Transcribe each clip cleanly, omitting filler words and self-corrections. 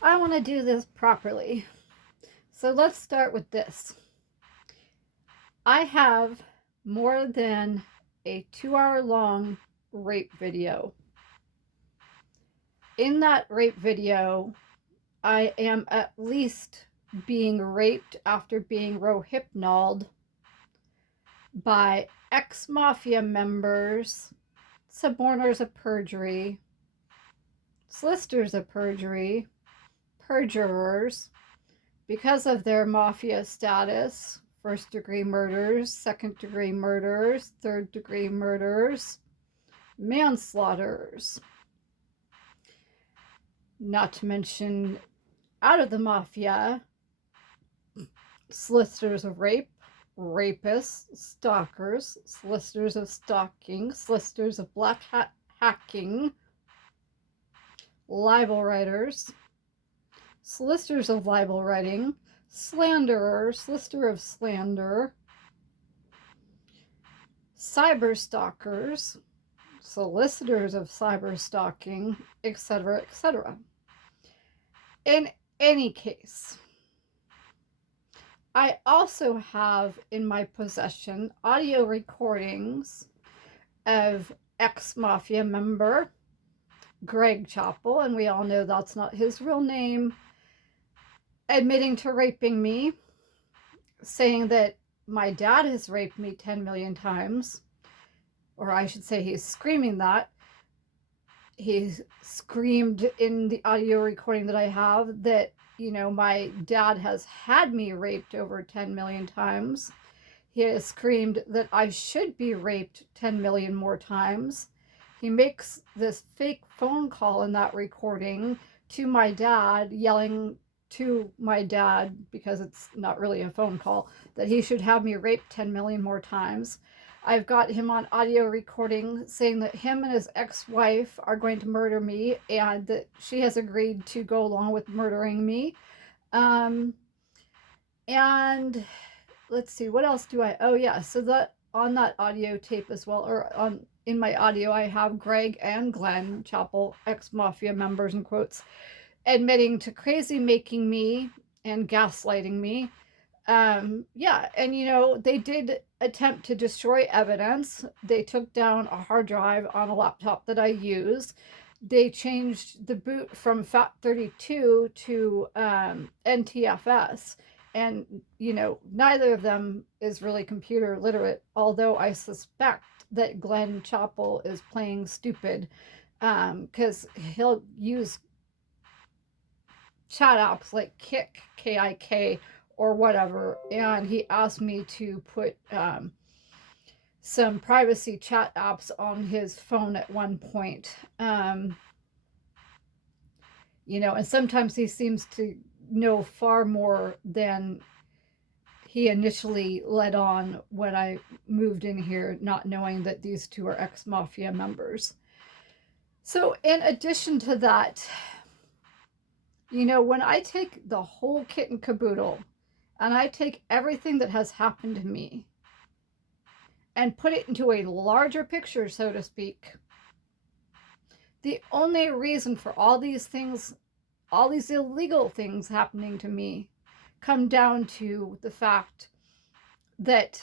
I want to do this properly. So let's start with this. I have more than a 2 hour long rape video. In that rape video, I am at least being raped after being rohypnoled by ex mafia members, suborners of perjury, solicitors of perjury, perjurers, because of their mafia status: first degree murders, second degree murders, third degree murders, manslaughters, not to mention out of the mafia, solicitors of rape, rapists, stalkers, solicitors of stalking, solicitors of black hat hacking, libel writers, solicitors of libel writing, slanderer, solicitor of slander, cyber stalkers, solicitors of cyber stalking, etc., etc. In any case, I also have in my possession audio recordings of ex-mafia member Greg Chappell, and we all know that's not his real name, admitting to raping me, saying that my dad has raped me 10 million times, or I should say he's screaming that. He screamed in the audio recording that I have that, my dad has had me raped over 10 million times. He has screamed that I should be raped 10 million more times. He makes this fake phone call in that recording to my dad, yelling to my dad, because it's not really a phone call, that he should have me raped 10 million more times. I've got him on audio recording saying that him and his ex-wife are going to murder me and that she has agreed to go along with murdering me. And let's see, what else do I, oh yeah, so that on that audio tape as well, or on in my audio, I have Greg and Glenn Chappell, ex-mafia members in quotes, admitting to crazy making me and gaslighting me. Yeah, and they did attempt to destroy evidence. They took down a hard drive on a laptop that I use. They changed the boot from FAT32 to NTFS. And, neither of them is really computer literate, although I suspect that Glenn Chappell is playing stupid, because he'll use chat apps like Kik, K-I-K, or whatever. And he asked me to put some privacy chat apps on his phone at one point. And sometimes he seems to know far more than he initially led on when I moved in here, not knowing that these two are ex-mafia members. So in addition to that, when I take the whole kit and caboodle and I take everything that has happened to me and put it into a larger picture, so to speak, the only reason for all these things, all these illegal things happening to me, come down to the fact that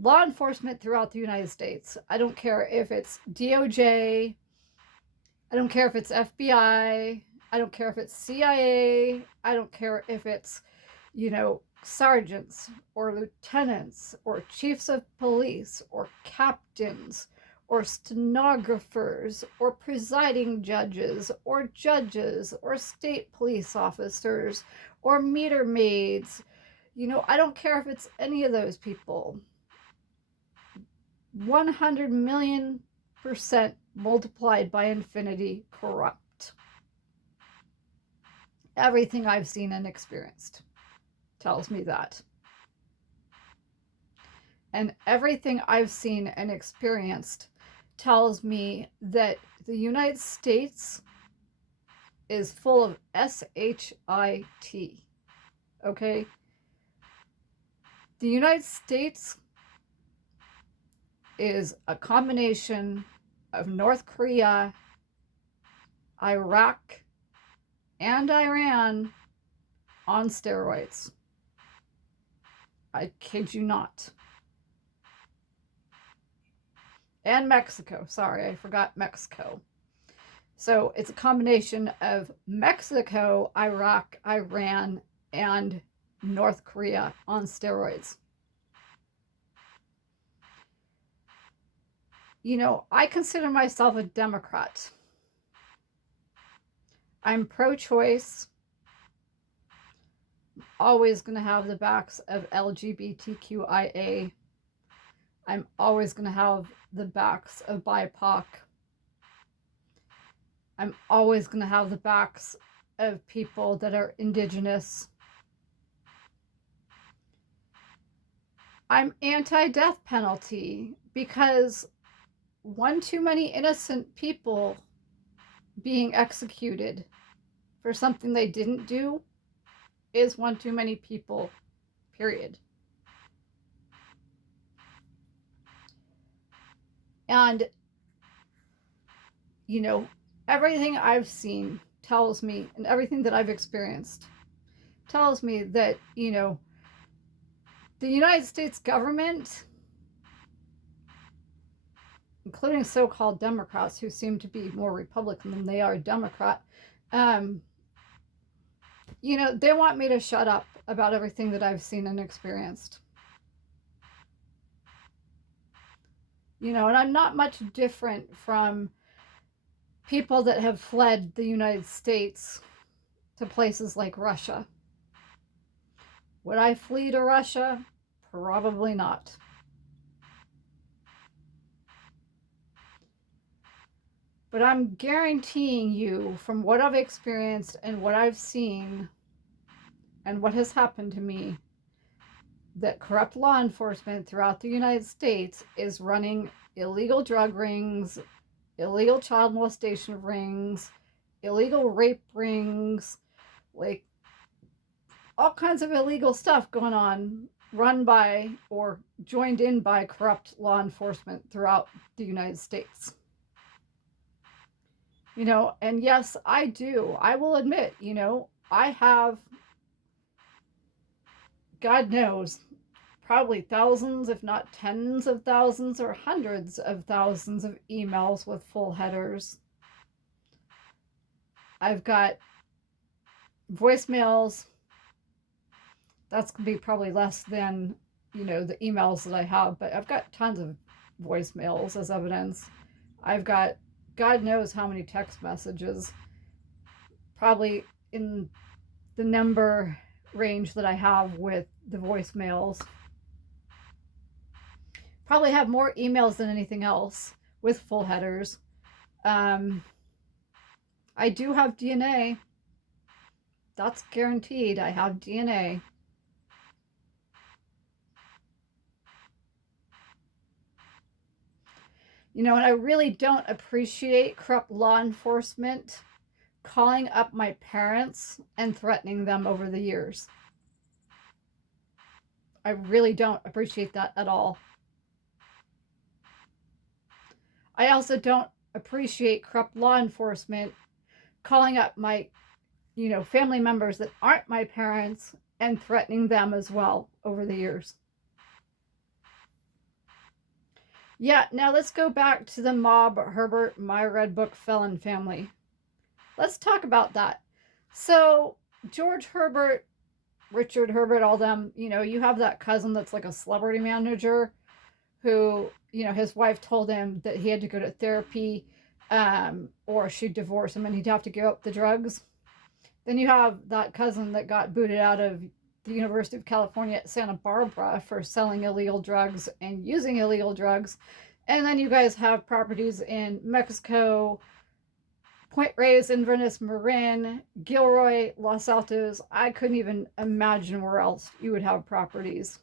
law enforcement throughout the United States, I don't care if it's DOJ, I don't care if it's FBI, I don't care if it's CIA, I don't care if it's, sergeants or lieutenants or chiefs of police or captains or stenographers or presiding judges or state police officers or meter maids. I don't care if it's any of those people. 100 million% multiplied by infinity corrupt. Everything I've seen and experienced tells me that. And everything I've seen and experienced tells me that the United States is full of SHIT. Okay? The United States is a combination of North Korea, Iraq, and Iran on steroids. I kid you not. And Mexico. Sorry, I forgot Mexico. So it's a combination of Mexico, Iraq, Iran, and North Korea on steroids. You know, I consider myself a Democrat. I'm pro-choice. Always going to have the backs of LGBTQIA. I'm always going to have the backs of BIPOC. I'm always going to have the backs of people that are indigenous. I'm anti-death penalty because one too many innocent people being executed for something they didn't do is one too many people, period. And, you know, everything I've seen tells me, and everything that I've experienced tells me that, you know, the United States government, including so-called Democrats who seem to be more Republican than they are Democrat, you know, they want me to shut up about everything that I've seen and experienced. You know, and I'm not much different from people that have fled the United States to places like Russia. Would I flee to Russia? Probably not. But I'm guaranteeing you, from what I've experienced and what I've seen and what has happened to me, that corrupt law enforcement throughout the United States is running illegal drug rings, illegal child molestation rings, illegal rape rings, like all kinds of illegal stuff going on, run by or joined in by corrupt law enforcement throughout the United States. You know, and yes, I do. I will admit, you know, I have, God knows, probably thousands, if not tens of thousands or hundreds of thousands of emails with full headers. I've got voicemails. That's going to be probably less than, you know, the emails that I have, but I've got tons of voicemails as evidence. I've got God knows how many text messages, probably in the number range that I have with the voicemails. Probably have more emails than anything else with full headers. I do have DNA. That's guaranteed. I have DNA. You know, and I really don't appreciate corrupt law enforcement calling up my parents and threatening them over the years. I really don't appreciate that at all. I also don't appreciate corrupt law enforcement calling up my, you know, family members that aren't my parents and threatening them as well over the years. Yeah, now let's go back to the mob Herbert My Red Book felon family. Let's talk about that. So George Herbert, Richard Herbert, all them, you know, you have that cousin that's like a celebrity manager who, you know, his wife told him that he had to go to therapy or she'd divorce him and he'd have to give up the drugs. Then you have that cousin that got booted out of the University of California at Santa Barbara for selling illegal drugs and using illegal drugs. And then you guys have properties in Mexico, Point Reyes, Inverness, Marin, Gilroy, Los Altos. I couldn't even imagine where else you would have properties.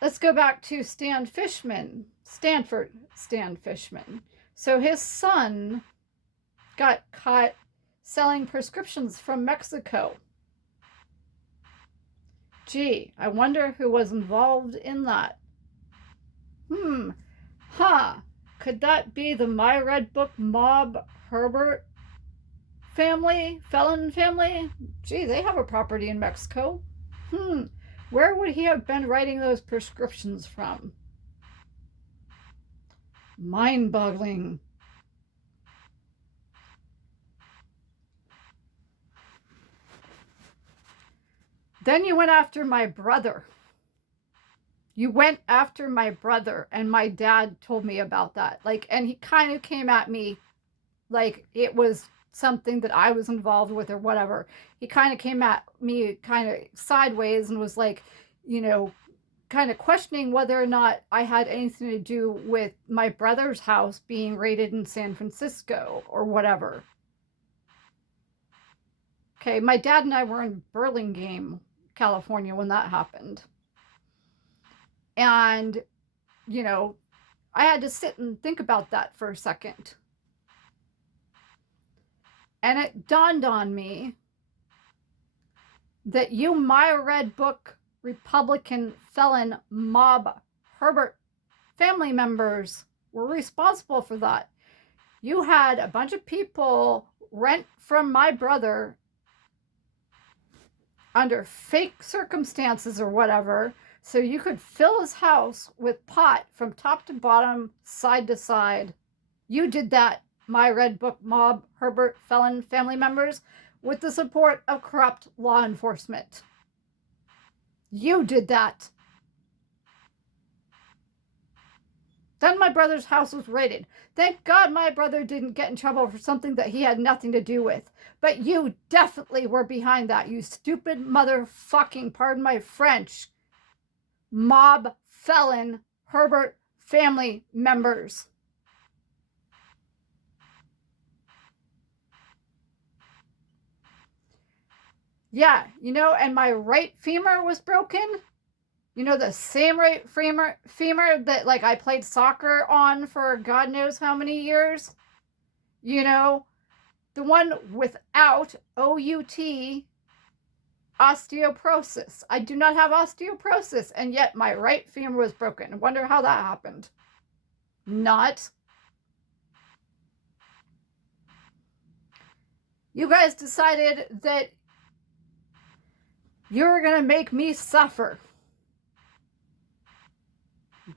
Let's go back to Stanford Stan Fishman. So his son got caught selling prescriptions from Mexico. Gee, I wonder who was involved in that. Could that be the My Red Book mob Herbert family, felon family? Gee, they have a property in Mexico. Where would he have been writing those prescriptions from? Mind-boggling. Then you went after my brother. You went after my brother, and my dad told me about that. Like, and he kind of came at me like it was something that I was involved with or whatever. He kind of came at me kind of sideways and was like, you know, kind of questioning whether or not I had anything to do with my brother's house being raided in San Francisco or whatever. Okay, my dad and I were in Burlingame, California when that happened. And, you know, I had to sit and think about that for a second. And it dawned on me that you, My Red Book Republican felon mob Herbert family members were responsible for that. You had a bunch of people rent from my brother under fake circumstances or whatever, so you could fill his house with pot from top to bottom, side to side. You did that, My Red Book mob Herbert felon family members, with the support of corrupt law enforcement. You did that. Then my brother's house was raided. Thank God my brother didn't get in trouble for something that he had nothing to do with. But you definitely were behind that, you stupid motherfucking, pardon my French, mob felon Herbert family members. Yeah, you know, and my right femur was broken. You know, the same right femur that, like, I played soccer on for God knows how many years. You know, the one without OUT, osteoporosis. I do not have osteoporosis, and yet my right femur was broken. I wonder how that happened. Not. You guys decided that you were going to make me suffer.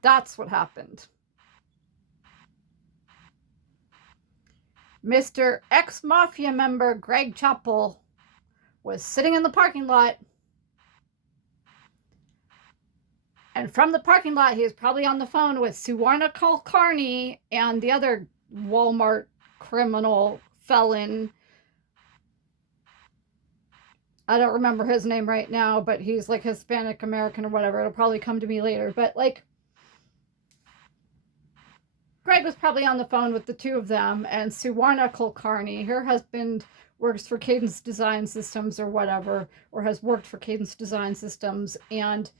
That's what happened. Mr. ex-mafia member Greg Chappell was sitting in the parking lot. And from the parking lot, he was probably on the phone with Suwarna Kulkarni and the other Walmart criminal felon. I don't remember his name right now, but he's like Hispanic American or whatever. It'll probably come to me later. But like, Greg was probably on the phone with the two of them, and Suwarna Kulkarni, her husband, works for Cadence Design Systems or whatever, or has worked for Cadence Design Systems. And,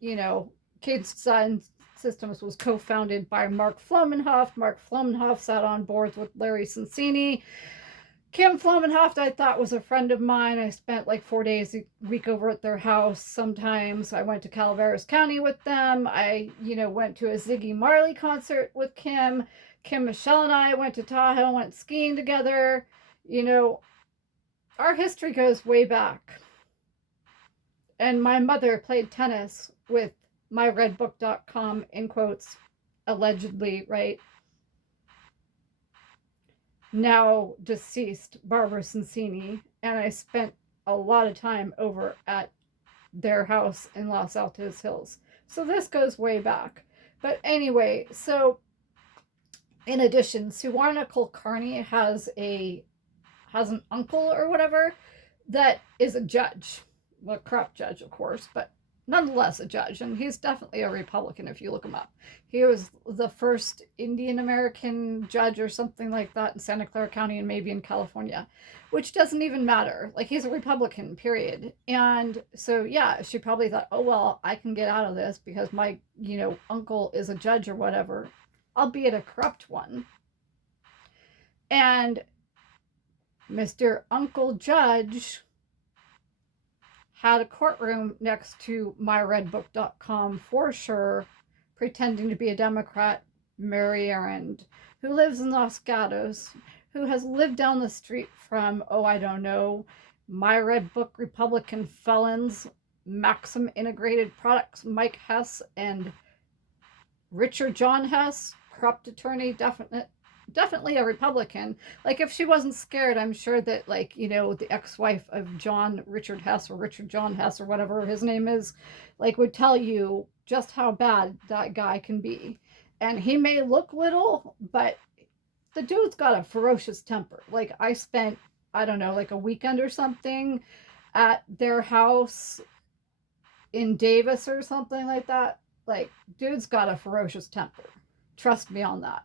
you know, Cadence Design Systems was co-founded by Mark Flomenhoff. Mark Flomenhoff sat on boards with Larry Cincini. Kim Flomenhoff, I thought, was a friend of mine. I spent like 4 days a week over at their house sometimes. I went to Calaveras County with them. I, you know, went to a Ziggy Marley concert with Kim. Kim Michelle and I went to Tahoe, went skiing together. You know, our history goes way back. And my mother played tennis with myredbook.com, in quotes, allegedly, right? Now deceased Barbara Cincini, and I spent a lot of time over at their house in Los Altos Hills. So this goes way back. But anyway, so in addition, Suwarna Kulkarni has an uncle or whatever that is a judge. Well, a corrupt judge, of course, but nonetheless a judge, and he's definitely a Republican if you look him up. He was the first Indian American judge or something like that in Santa Clara County and maybe in California, which doesn't even matter. Like, he's a Republican, period. And so, yeah, she probably thought, oh, well, I can get out of this because my, you know, uncle is a judge or whatever, albeit a corrupt one. And Mr. Uncle Judge had a courtroom next to myredbook.com for sure, pretending to be a Democrat, Mary Arend, who lives in Los Gatos, who has lived down the street from, oh, I don't know, My Red Book Republican felons, Maxim Integrated Products, Mike Hess, and Richard John Hess, corrupt attorney, definitely a Republican. Like, if she wasn't scared, I'm sure that, like, you know, the ex-wife of John Richard Hess, or Richard John Hess, or whatever his name is, like, would tell you just how bad that guy can be. And he may look little, but the dude's got a ferocious temper. Like, I spent, I don't know, like a weekend or something at their house in Davis or something like that. Like, dude's got a ferocious temper. Trust me on that.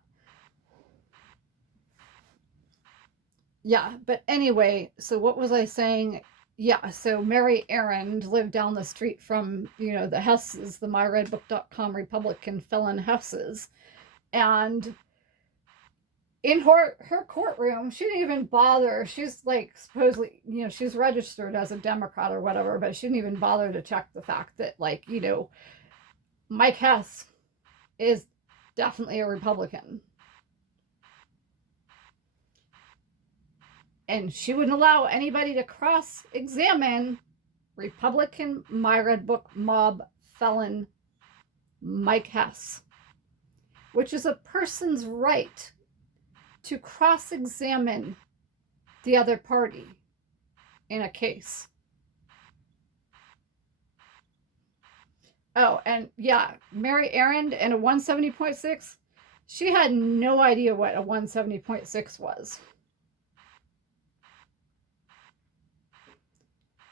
Yeah, but anyway, so what was I saying? Yeah, so Mary Arend lived down the street from, you know, the Hesses, the MyRedBook.com Republican felon Hesses. And in her courtroom, she didn't even bother. She's like, supposedly, you know, she's registered as a Democrat or whatever, but she didn't even bother to check the fact that, like, you know, Mike Hess is definitely a Republican. And she wouldn't allow anybody to cross-examine Republican My Red Book mob felon Mike Hess, which is a person's right to cross-examine the other party in a case. Oh, and yeah, Mary Arend and a 170.6, she had no idea what a 170.6 was.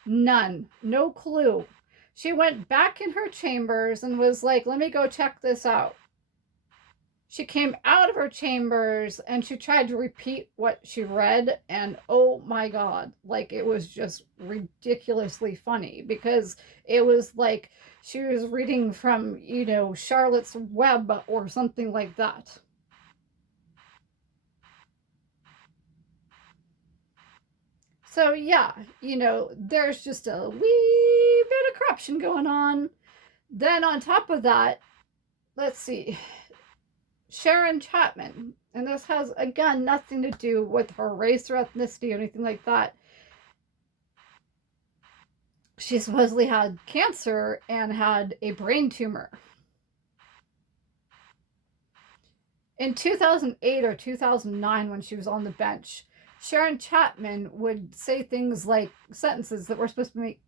None. No clue. She went back in her chambers and was like, let me go check this out. She came out of her chambers and she tried to repeat what she read, and oh my God, like, it was just ridiculously funny, because it was like she was reading from, you know, Charlotte's Web or something like that. So yeah, you know, there's just a wee bit of corruption going on. Then on top of that, let's see, Sharon Chapman, and this has, again, nothing to do with her race or ethnicity or anything like that. She supposedly had cancer and had a brain tumor. In 2008 or 2009, when she was on the bench, Sharon Chapman would say things like sentences that were supposed to make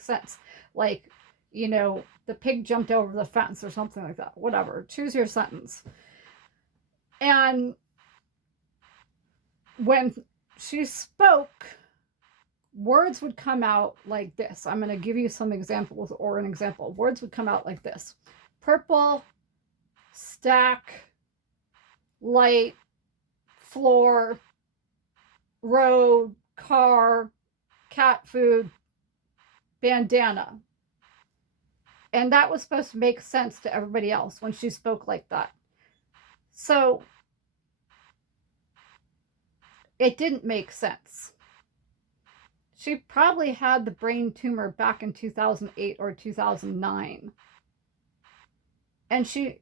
sense, like, you know, the pig jumped over the fence or something like that. Whatever. Choose your sentence. And when she spoke, words would come out like this. I'm going to give you some examples, or an example. Words would come out like this: purple, stack, light, floor, road, car, cat food, bandana. And that was supposed to make sense to everybody else when she spoke like that. So it didn't make sense. She probably had the brain tumor back in 2008 or 2009. And she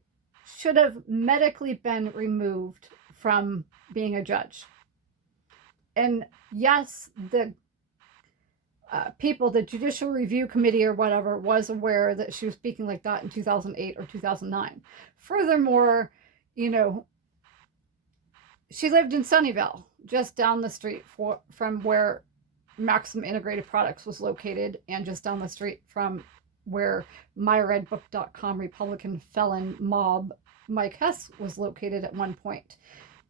should have medically been removed from being a judge. And yes, the people, the Judicial Review Committee or whatever, was aware that she was speaking like that in 2008 or 2009. Furthermore, you know, she lived in Sunnyvale, just down the street from where Maxim Integrated Products was located, and just down the street from where MyRedBook.com Republican felon mob Mike Hess was located at one point.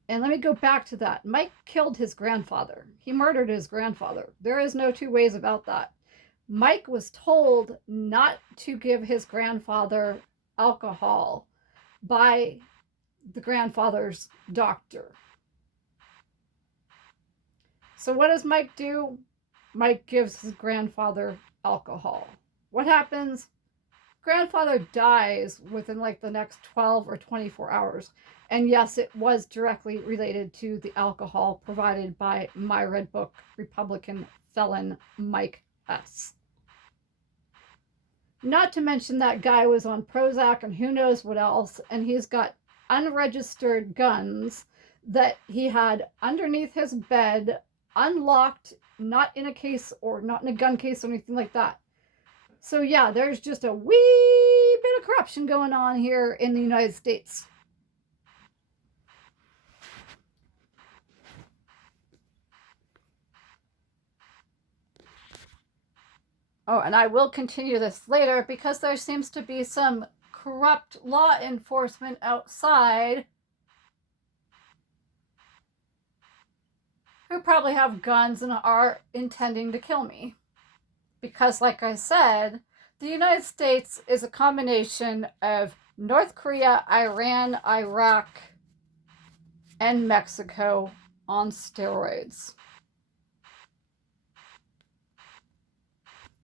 And let me go back to that. Mike killed his grandfather. He murdered his grandfather. There is no two ways about that. Mike was told not to give his grandfather alcohol by the grandfather's doctor. So what does Mike do? Mike gives his grandfather alcohol. What happens? Grandfather dies within like the next 12 or 24 hours. And yes, it was directly related to the alcohol provided by My Red Book Republican felon Mike Hess. Not to mention that guy was on Prozac and who knows what else, and he's got unregistered guns that he had underneath his bed, unlocked, not in a case or not in a gun case or anything like that. So, yeah, there's just a wee bit of corruption going on here in the United States. Oh, and I will continue this later because there seems to be some corrupt law enforcement outside who probably have guns and are intending to kill me. Because, like I said, the United States is a combination of North Korea, Iran, Iraq, and Mexico on steroids.